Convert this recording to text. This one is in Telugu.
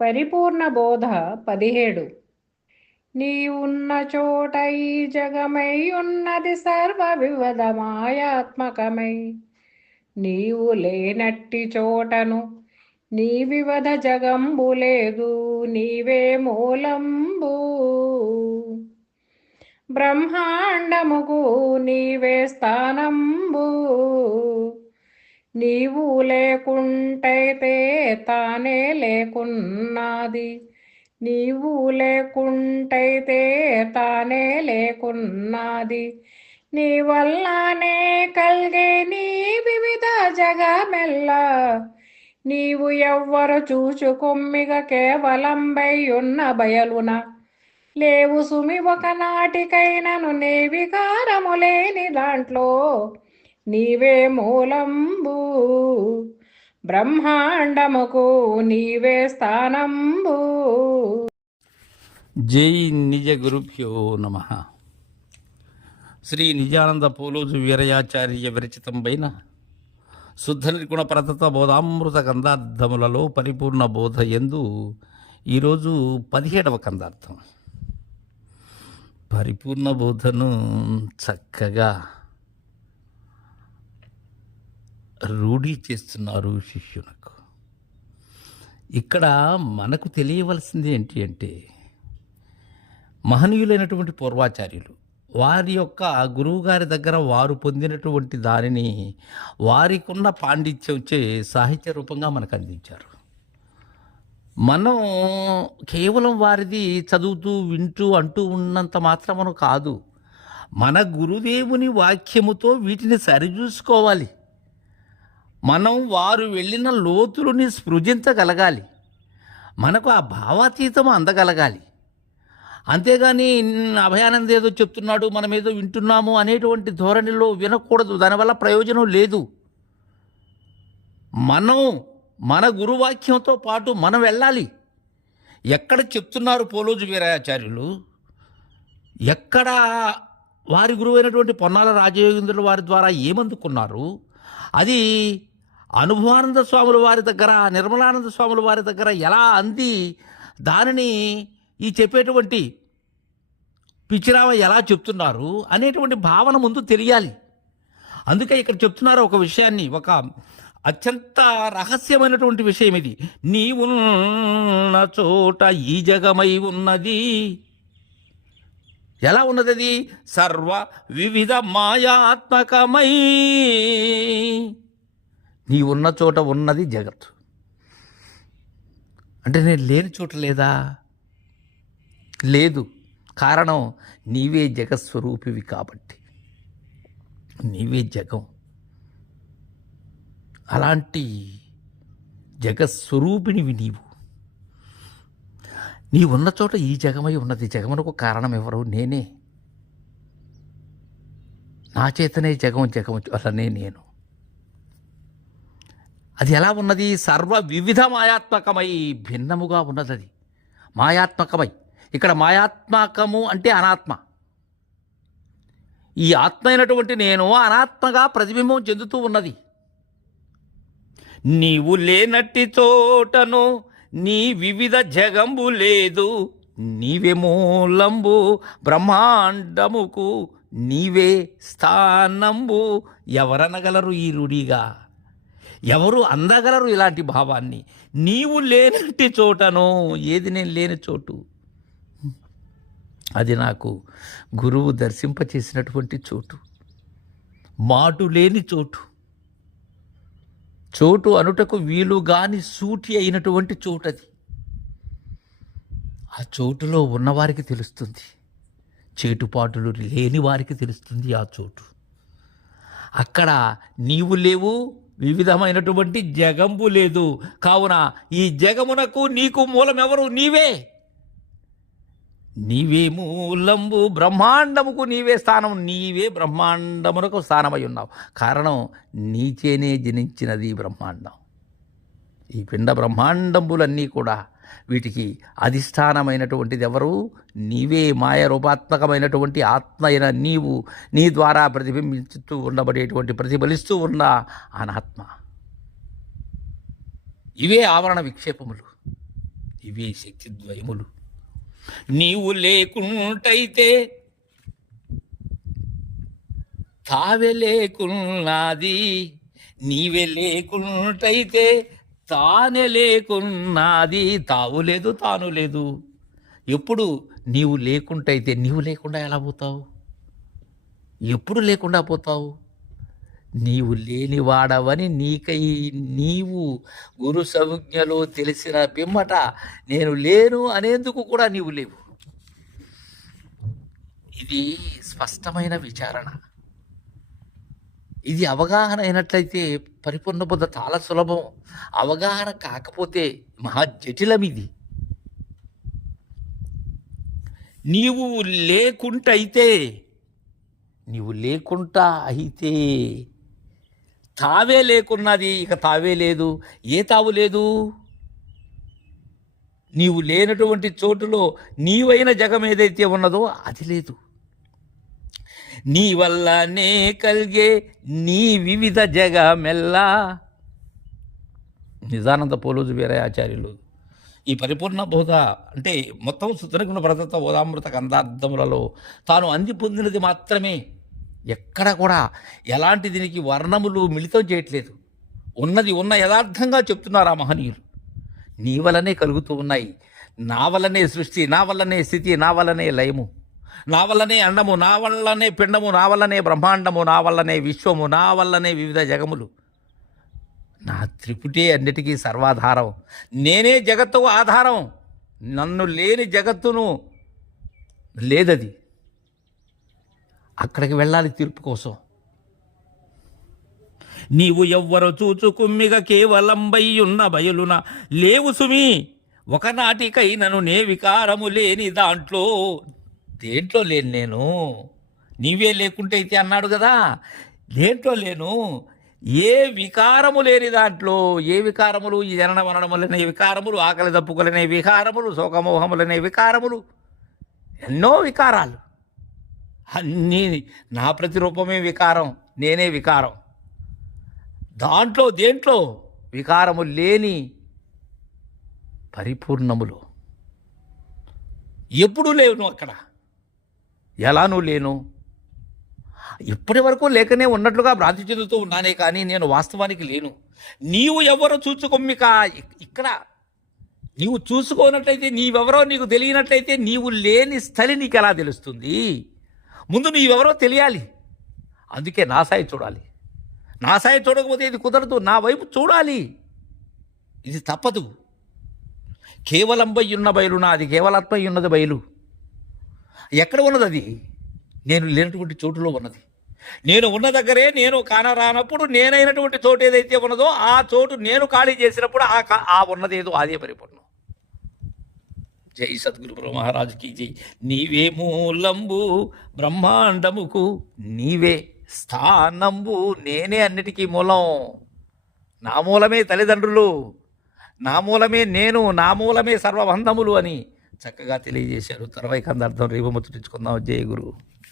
పరిపూర్ణ బోధ 17. నీవున్న చోట ఈ జగమై ఉన్నది సర్వ వివధమాయాత్మకమై. నీవు లేనట్టి చోటను నీ వివధ జగంబు లేదు, నీవే మూలంబు. బ్రహ్మాండముకు నీవే స్థానంబు. నీవు లేకుంటైతే తానే లేకున్నది, నీవు లేకుంటైతే తానే లేకున్నది. నీ వల్లనే కల్గే నీ వివిధ జగమెల్ల. నీవు ఎవ్వరు చూచుకొమ్మిగ కేవలంబై ఉన్న బయలున. లేవు సుమి ఒకనాటికైనను నే వికారము లేని దాంట్లో. నీవే మూలంబు. బ్రహ్మాండముకు నీవే స్థానంబు. జై నిజ గురుభ్యో నమ. శ్రీ నిజానంద పోలోజు వీరయాచార్య విరచితంపైన శుద్ధ నిర్గుణ ప్రతత బోధామృత కందార్థములలో పరిపూర్ణ బోధ యందు ఈరోజు 17వ కందార్థం. పరిపూర్ణ బోధను చక్కగా రూఢీ చేస్తున్నారు శిష్యునకు. ఇక్కడ మనకు తెలియవలసింది ఏంటి అంటే, మహనీయులైనటువంటి పూర్వాచార్యులు వారి యొక్క గురువుగారి దగ్గర వారు పొందినటువంటి దానిని వారికున్న పాండిత్యంచే సాహిత్య రూపంగా మనకు అందించారు. మనం కేవలం వారిది చదువుతూ వింటూ అంటూ ఉన్నంత మాత్రమును కాదు, మన గురుదేవుని వాక్యముతో వీటిని సరిచూసుకోవాలి. మనం వారు వెళ్ళిన లోతులని స్పృశించగలగాలి, మనకు ఆ భావాతీతం అందగలగాలి. అంతేగాని అభయానంద ఏదో చెప్తున్నాడు మనం ఏదో వింటున్నాము అనేటువంటి ధోరణిలో వినకూడదు, దానివల్ల ప్రయోజనం లేదు. మనం మన గురువాక్యంతో పాటు మనం వెళ్ళాలి. ఎక్కడ చెప్తున్నారు పోలోజు వీరాచార్యులు, ఎక్కడ వారి గురువైనటువంటి పొన్నాల రాజయోగేంద్రుల వారి ద్వారా ఏమందుకున్నారు, అది అనుభవానంద స్వాముల వారి దగ్గర, నిర్మలానంద స్వాముల వారి దగ్గర ఎలా అంది, దానిని ఈ చెప్పేటువంటి పిచ్చిరామ ఎలా చెప్తున్నారు అనేటువంటి భావన ముందు తెలియాలి. అందుకే ఇక్కడ చెప్తున్నారు ఒక విషయాన్ని, ఒక అత్యంత రహస్యమైనటువంటి విషయం ఇది. నీవున్న చోట ఈ జగమై ఉన్నది. ఎలా ఉన్నది అది? సర్వ వివిధ మాయాత్మకమై. నీ ఉన్న చోట ఉన్నది జగత్తు. అంటే నేను లేని చోట లేదా? లేదు. కారణం నీవే జగత్స్వరూపివి కాబట్టి, నీవే జగం. అలాంటి జగత్స్వరూపిణివి నీవు. నీ ఉన్న చోట ఈ జగమై ఉన్నది. జగమునకు కారణం ఎవరు? నేనే. నా చేతనే జగం, జగము అలానే నేను. అది ఎలా ఉన్నది? సర్వ వివిధ మాయాత్మకమై, భిన్నముగా ఉన్నది. అది మాయాత్మకమై. ఇక్కడ మాయాత్మకము అంటే అనాత్మ. ఈ ఆత్మ అయినటువంటి నేను అనాత్మగా ప్రతిబింబం చెందుతూ ఉన్నది. నీవు లేనట్టి చోటను నీ వివిధ జగంబు లేదు, నీవే మూలంబు. బ్రహ్మాండముకు నీవే స్థానంబు. ఎవరనగలరు ఈ రూఢిగా? ఎవరు అందగలరు ఇలాంటి భావాన్ని? నీవు లేనట్టి చోటను. ఏది నేను లేని చోటు? అది నాకు గురువు దర్శింపచేసినటువంటి చోటు, మాటు లేని చోటు, చోటు అనుటకు వీలుగాని సూటి అయినటువంటి చోటు. అది ఆ చోటులో ఉన్నవారికి తెలుస్తుంది, చేటుపాటులు లేని వారికి తెలుస్తుంది ఆ చోటు. అక్కడ నీవు లేవు, వివిధమైనటువంటి జగంబు లేదు. కావున ఈ జగమునకు నీకు మూలమెవరు? నీవే. నీవే మూలంబు. బ్రహ్మాండముకు నీవే స్థానం. నీవే బ్రహ్మాండమునకు స్థానమై ఉన్నావు. కారణం నీచేనే జనించినది బ్రహ్మాండం. ఈ పిండ బ్రహ్మాండంబులన్నీ కూడా వీటికి అధిష్టానమైనటువంటిది ఎవరు? నీవే. మాయ రూపాత్మకమైనటువంటి ఆత్మ అయిన నీవు, నీ ద్వారా ప్రతిబింబిస్తూ ఉండబడేటువంటి, ప్రతిఫలిస్తూ ఉన్న అనాత్మ. ఇవే ఆవరణ విక్షేపములు. ఇవే శక్తి ద్వయములు. నీవు లేకుంటైతే తావే లేకున్నది, నీవే లేకుంటైతే తానే లేకున్నది. తావు లేదు, తాను లేదు. ఎప్పుడు నీవు లేకుంటైతే, నీవు లేకుండా ఎలా పోతావు? ఎప్పుడు లేకుండా పోతావు? నీవు లేనివాడవని నీకై నీవు గురు సంజ్ఞలో తెలిసిన పిమ్మట నేను లేను అనేందుకు కూడా నీవు లేవు. ఇది స్పష్టమైన విచారణ. ఇది అవగాహన అయినట్లయితే పరిపూర్ణ బుద్ధ చాలా సులభం. అవగాహన కాకపోతే మహా జటిలం. ఇది నీవు లేకుంటైతే, నీవు లేకుండా అయితే తావే లేకున్నది, ఇక తావే లేదు. ఏ తావు లేదు? నీవు లేనటువంటి చోటులో నీవైన జగం ఏదైతే ఉన్నదో అది లేదు. నీ వల్లనే కలిగే నీ వివిధ జగమెల్లా. నిజానంద పోలోజు వీరయాచార్యులు ఈ పరిపూర్ణ బోధ అంటే మొత్తం సుతరగుణ ప్రదత్త బోధామృత కందార్థములలో తాను అంది పొందినది మాత్రమే. ఎక్కడ కూడా ఎలాంటి దీనికి వర్ణములు మిళితం చేయట్లేదు. ఉన్నది ఉన్న యథార్థంగా చెప్తున్నారు ఆ మహనీయులు. నీ వల్లనే కలుగుతూ ఉన్నాయి. నా వల్లనే సృష్టి, నా వల్లనే స్థితి, నా వల్లనే లయము, నా వల్లనే అండము, నా వల్లనే పిండము, నా వల్లనే బ్రహ్మాండము, నా వల్లనే విశ్వము, నా వల్లనే వివిధ జగములు. నా త్రిపుటే అన్నిటికీ సర్వాధారం. నేనే జగత్తు ఆధారం. నన్ను లేని జగత్తును లేదది. అక్కడికి వెళ్ళాలి తీర్పు కోసం. నీవు ఎవ్వరు చూచుకుమ్మిగ కేవలంబయ్యున్న బయలున లేవు సుమి, ఒకనాటికైనను నే వికారము లేని దాంట్లో. దేంట్లో లేను నేను? నీవే లేకుంటే అయితే అన్నాడు కదా, దేంట్లో లేను? ఏ వికారము లేని దాంట్లో. ఏ వికారములు? ఈ జనన మరణములనే వికారములు, ఆకలి దప్పుకులనే వికారములు, శోకమోహములనే వికారములు, ఎన్నో వికారాలు. అన్నీ నా ప్రతిరూపమే వికారం, నేనే వికారం. దాంట్లో దేంట్లో? వికారము లేని పరిపూర్ణములో. ఎప్పుడు లేవు అక్కడ. ఎలా నువ్వు లేను? ఇప్పటి వరకు లేకనే ఉన్నట్లుగా భ్రాంతి చెందుతూ ఉన్నానే కానీ నేను వాస్తవానికి లేను. నీవు ఎవరో చూసుకోమ్మిక. ఇక్కడ నీవు చూసుకోనట్లయితే, నీవెవరో నీకు తెలియనట్లయితే నీవు లేని స్థలి నీకు ఎలా తెలుస్తుంది? ముందు నీవెవరో తెలియాలి. అందుకే నా సాయి చూడాలి. నా సాయి చూడకపోతే ఇది కుదరదు. నా వైపు చూడాలి. ఇది తప్పదు. కేవలంబయ్యున్న బయలు నాది, కేవలాత్మయ్యున్నది బయలు. ఎక్కడ ఉన్నది అది? నేను లేనటువంటి చోటులో ఉన్నది. నేను ఉన్న దగ్గరే నేను కానరానప్పుడు నేనైనటువంటి చోటు ఏదైతే ఉన్నదో ఆ చోటు నేను ఖాళీ చేసినప్పుడు ఆ ఉన్నదేదో అదే పరిపూర్ణం. జై సద్గురు మహారాజుకి జై. నీవే మూలంబు బ్రహ్మాండముకు, నీవే స్థానంబు. నేనే అన్నిటికీ మూలం. నా మూలమే తల్లిదండ్రులు, నా మూలమే నేను, నా మూలమే సర్వబంధములు అని చక్కగా తెలియజేశారు. తర్వాయి కందార్థం రేపు ముచ్చటించుకుందాం. జయ గురు.